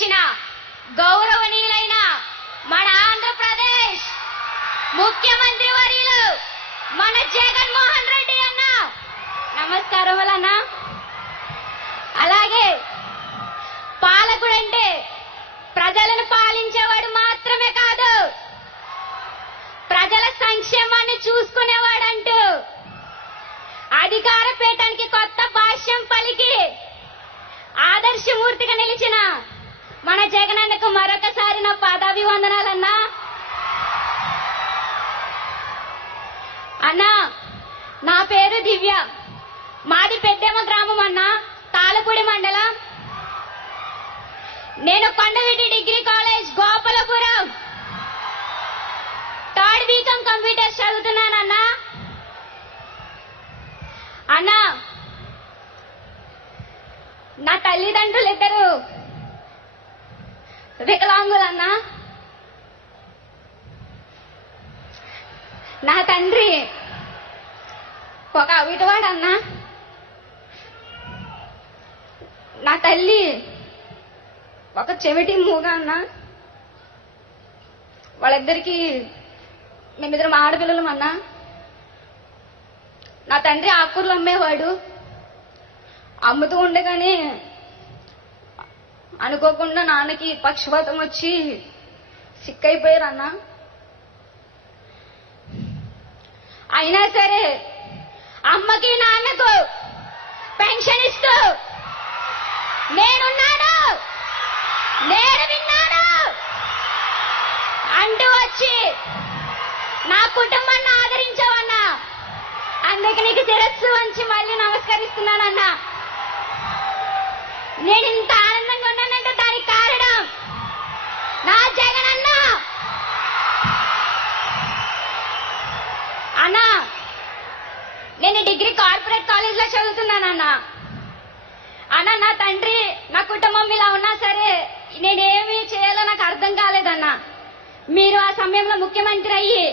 అందించిన గౌరవనీయులైన మన ఆంధ్రప్రదేశ్ ముఖ్యమంత్రి వర్యులు మన జగన్మోహన్ రెడ్డి అన్న, నమస్కారం అన్న. అలాగే పాలకుడంటే ప్రజలను పాలించేవాడు మాత్రమే కాదు, ప్రజల సంక్షేమాన్ని చూసుకునేవాడంటూ అధికార పీఠానికి కొత్త భాష్యం పలికి ఆదర్శమూర్తిగా నిలిచిన మన జగనన్నకు మరొకసారి నా పాదాభివందనాలన్నా. అన్నా, నా పేరు దివ్య, మాది పెద్దేమ గ్రామం అన్నా, తాళపూడి మండలం. నేను Kondaveeti degree college Gopalapuram third BCom computers చదువుతున్నానన్నా. అన్నా, నా తల్లిదండ్రులు ఇద్దరు వికలాంగులన్నా. నా తండ్రి ఒక అవిటవాడన్నా. నా తల్లి ఒక చెవిటి మూగ అన్నా. వాళ్ళిద్దరికి మేమిద్దరం ఆడపిల్లలం అన్నా. నా తండ్రి ఆకుకూరలు అమ్మేవాడు. అమ్ముతూ ఉండగానే అనుకోకుండా నాన్నకి పక్షపాతం వచ్చి సిక్ అయిపోయారు అన్నా. అయినా సరే అమ్మకి నాన్నకు పెన్షన్ ఇస్తూ నేనున్నాను, నేను విన్నాను అంటూ వచ్చి నా కుటుంబాన్ని ఆదరించావన్నా. అందుకే నీకు శిరస్సు వంచి మళ్ళీ నమస్కరిస్తున్నానన్నా. నేను ఇంత ఆనందంగా ఉన్నానంటే దానికి కారణం నా జగనన్న. అన్నా, నేను డిగ్రీ కార్పొరేట్ కాలేజ్ లో చదువుతున్నానన్నా. అన్నా, నా తండ్రి నా కుటుంబం ఇలా ఉన్నా సరే నేనేమి చేయాలో నాకు అర్థం కాలేదన్నా. మీరు ఆ సమయంలో ముఖ్యమంత్రి అయ్యి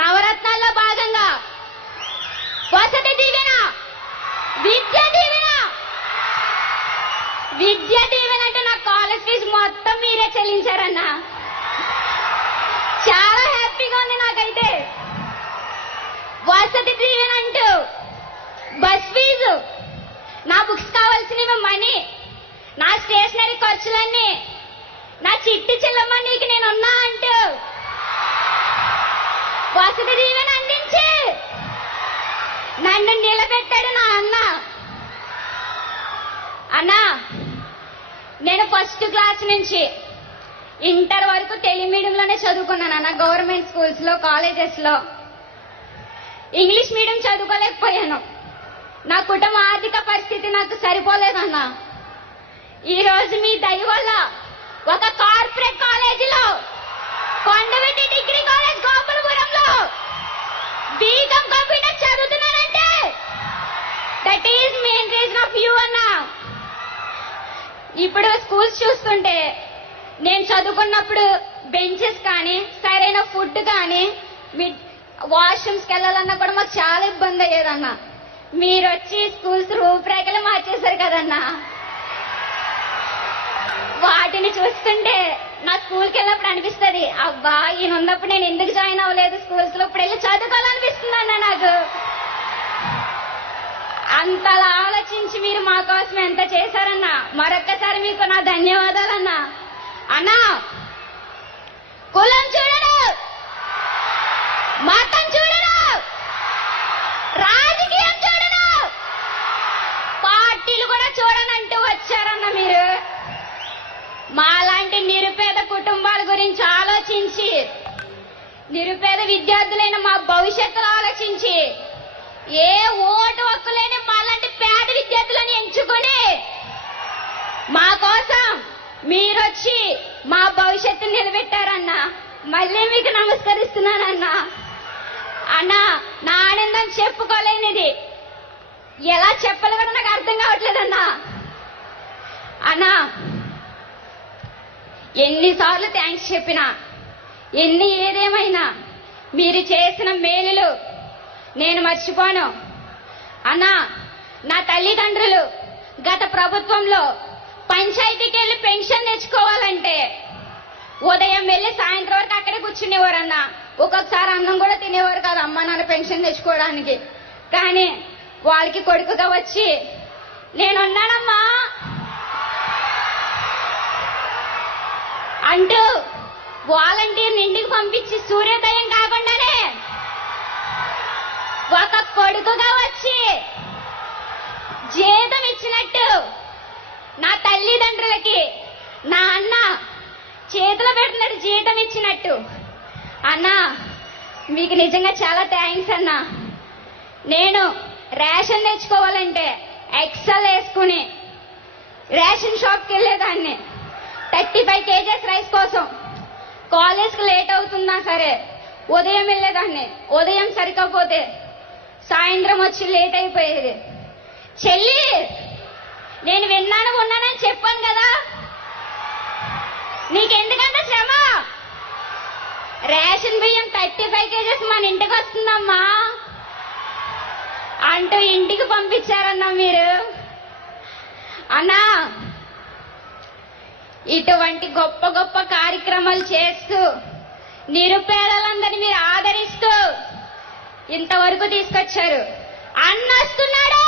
నవరత్నాల్లో భాగంగా వసతి దీవెన, విద్య దీవెన అంటే నా కాలేజ్ ఫీజు మొత్తం మీరే చెల్లించారన్నా. చాలా హ్యాపీగా ఉంది నాకైతే. వసతి దీవెన అంటూ బస్ ఫీజు, నా బుక్స్ కావాల్సినవి మనీ, నా స్టేషనరీ ఖర్చులన్నీ నా చిట్టి చెల్లమ్మ నీకు నేనున్నా అంటూ వసతి దీవెన అందించి నన్ను నిలబెట్టాడు నా అన్న. అన్నా, నేను ఫస్ట్ క్లాస్ నుంచి ఇంటర్ వరకు తెలుగు మీడియంలోనే చదువుకున్నాను అన్న. గవర్నమెంట్ స్కూల్స్ లో, కాలేజెస్ లో. ఇంగ్లీష్ మీడియం చదువుకోలేకపోయాను. నా కుటుంబ ఆర్థిక పరిస్థితి నాకు సరిపోలేదన్నా. ఈ రోజు మీ దయ వల్ల ఒక కార్పొరేట్ కాలేజీలో, కొండవీటి డిగ్రీ కాలేజ్ గోపాలపురంలో బీకామ్ కంప్యూటర్ చదువుతున్నానంటే that is main reason of you అన్నా. ఇప్పుడు స్కూల్స్ చూస్తుంటే నేను చదువుకున్నప్పుడు బెంచెస్ కానీ, సరైన ఫుడ్ కానీ, వాష్రూమ్స్కి వెళ్ళాలన్నా కూడా మాకు చాలా ఇబ్బంది అయ్యేదన్నా. మీరు వచ్చి స్కూల్స్ రూపురేఖలు మార్చేశారు కదన్నా. వాటిని చూస్తుంటే నా స్కూల్కి వెళ్ళినప్పుడు అనిపిస్తుంది, అబ్బా ఈయన ఉన్నప్పుడు నేను ఎందుకు జాయిన్ అవ్వలేదు స్కూల్స్ లో, ఇప్పుడు వెళ్ళి చదువుకోవాలనిపిస్తుంది అన్న నాకు. అంతలా ఆలోచించి మీరు మా కోసం ఎంత చేశారన్నా. మరొక్కసారి మీకు నా ధన్యవాదాలన్నా. అన్నా, కులం చూడడు, మతం చూడడు, రాజకీయం చూడడు, పార్టీలు కూడా చూడనంటూ వచ్చారన్న మీరు. మాలాంటి నిరుపేద కుటుంబాల గురించి ఆలోచించి, నిరుపేద విద్యార్థులైన మా భవిష్యత్తులో ఆలోచించి, ఏ ఓటు హక్కు లేని మాలాంటి పేద విద్యార్థులను ఎంచుకొని మా కోసం మీరొచ్చి మా భవిష్యత్తును నిలబెట్టారన్నా. మళ్ళీ మీకు నమస్కరిస్తున్నానన్నా. అన్నా, నా ఆనందం చెప్పుకోలేనిది, ఎలా చెప్పాలో కూడా నాకు అర్థం కావట్లేదన్నా. అన్నా, ఎన్నిసార్లు థ్యాంక్స్ చెప్పినా, ఏదేమైనా మీరు చేసిన మేలులు నేను మర్చిపోను. అన్నా, నా తల్లిదండ్రులు గత ప్రభుత్వంలో పంచాయతీకి వెళ్లి పెన్షన్ తెచ్చుకోవాలని ఉదయం వెళ్ళి సాయంత్రం వరకు అక్కడే కూర్చునేవారన్న. ఒక్కొక్కసారి అన్నం కూడా తినేవారు కాదు అమ్మ నాన్న పెన్షన్ తెచ్చుకోవడానికి. కానీ వాళ్ళకి కొడుకుగా వచ్చి నేనున్నానమ్మా అంటూ వాలంటీర్ని ఇంటికి పంపించి సూర్యోదయం కాకుండానే ఒక కొడుకుగా వచ్చి జీతం ఇచ్చినట్టు నా తల్లిదండ్రులకి నా అన్న చేతిలో పెట్టినట్టు జీతం ఇచ్చినట్టు. అన్నా మీకు నిజంగా చాలా థ్యాంక్స్ అన్నా. నేను రేషన్ తెచ్చుకోవాలంటే ఎక్సెల్ వేసుకుని రేషన్ షాప్కి వెళ్ళేదాన్ని 35 kgs రైస్ కోసం. కాలేజ్కి లేట్ అవుతున్నా సరే ఉదయం వెళ్ళేదాన్ని. ఉదయం సరికపోతే సాయంత్రం వచ్చి లేట్ అయిపోయేది. చెల్లి నేను విన్నాను ఉన్నానని చెప్పాను కదా, నీకెందుకంత శ్రమ? రేషన్ బియ్యం 35 kgs మన ఇంటికి వస్తుందమ్మా అంటూ ఇంటికి పంపించారన్నా మీరు. అన్నా ఇటువంటి గొప్ప గొప్ప కార్యక్రమాలు చేస్తూ నిరుపేదలందరినీ మీరు ఆదరిస్తూ ఇంతవరకు తీసుకొచ్చారు. అన్న వస్తున్నాడు,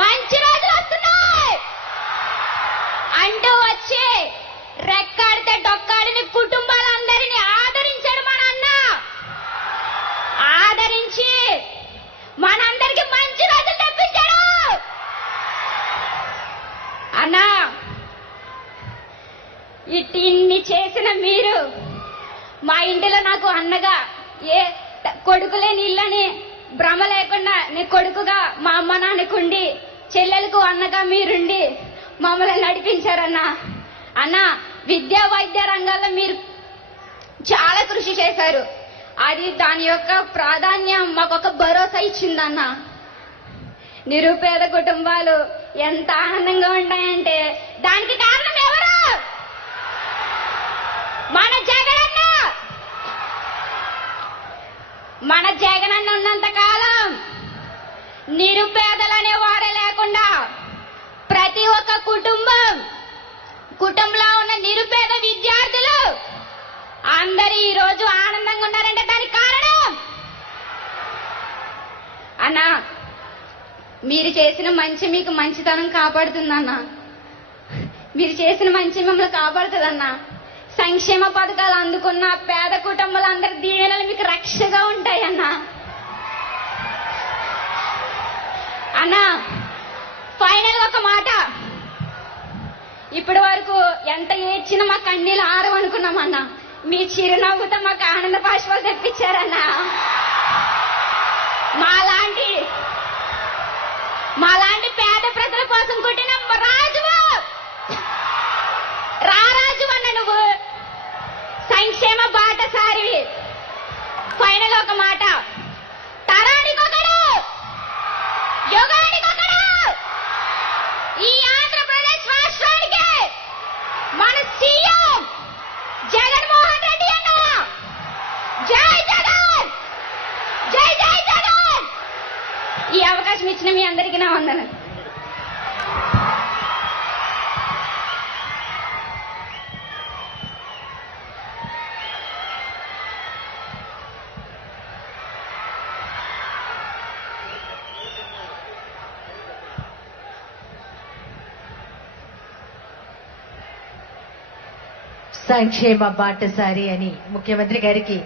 మంచి రోజులు వస్తున్నాయి అంటూ వచ్చి రెక్కాడితే డొక్కాడిని కుటుంబాలందరినీ ఆదరించాడు మన అన్న. ఆదరించి మనందరికి మంచి రోజులు తెప్పించాడు. అన్నా ఇన్ని చేసిన మీరు మా ఇంటిలో నాకు అన్నగా ఏ కొడుకులేని ఇల్లని భ్రమ లేకుండా నీ కొడుకుగా మా అమ్మ నాన్నకుండి చెల్లెలకు అన్నగా మీరుండి మమ్మల్ని నడిపించారన్నా. అన్నా విద్యా వైద్య రంగాల్లో మీరు చాలా కృషి చేశారు. అది దాని యొక్క ప్రాధాన్యం మాకు ఒక భరోసా ఇచ్చిందన్న. నిరుపేద కుటుంబాలు ఎంత ఆనందంగా ఉంటాయంటే దానికి కారణం ఎవరు? మన జగనన్న. మన జగనన్న ఉన్నంత కాలం నిరుపేదలనే వారే లేకుండా ప్రతి ఒక్క కుటుంబంలో ఉన్న నిరుపేద విద్యార్థులు అందరూ ఈ రోజు ఆనందంగా ఉన్నారంటే దానికి కారణం అన్నా మీరు చేసిన మంచి మీకు మంచితనం కాపాడుతుందన్నా. మీరు చేసిన మంచి మిమ్మల్ని కాపాడుతుందన్నా. సంక్షేమ పథకాలు అందుకున్న పేద కుటుంబాలందరి దీవెనలు మీకు రక్షగా ఉంటాయన్నా. అన్నా ఫైనల్ ఒక మాట, ఇప్పటి వరకు ఎంత ఏడ్చినా మా కన్నీళ్ళు ఆరవనుకున్నామన్నా. మీ చిరునవ్వుతో మాకు ఆనంద బాష్పాలు తెప్పించారన్నా. మాలాంటి పేద ప్రజల కోసం కుట్టిన రాజువు రారాజు అన్న నువ్వు సంక్షేమ బాటసారివి. ఫైనల్ ఒక మాట, తరానికొకడు యుగానికొకడు ఈ ఆంధ్రప్రదేశ్ రాష్ట్రానికి మన సీఎం జగన్మోహన్ రెడ్డి అన్న. జై జగన్, జై జై జగన్. ఈ అవకాశం ఇచ్చిన మీ అందరికీ నా వందనం. సంక్షేమ బాటసారి అని ముఖ్యమంత్రి గారికి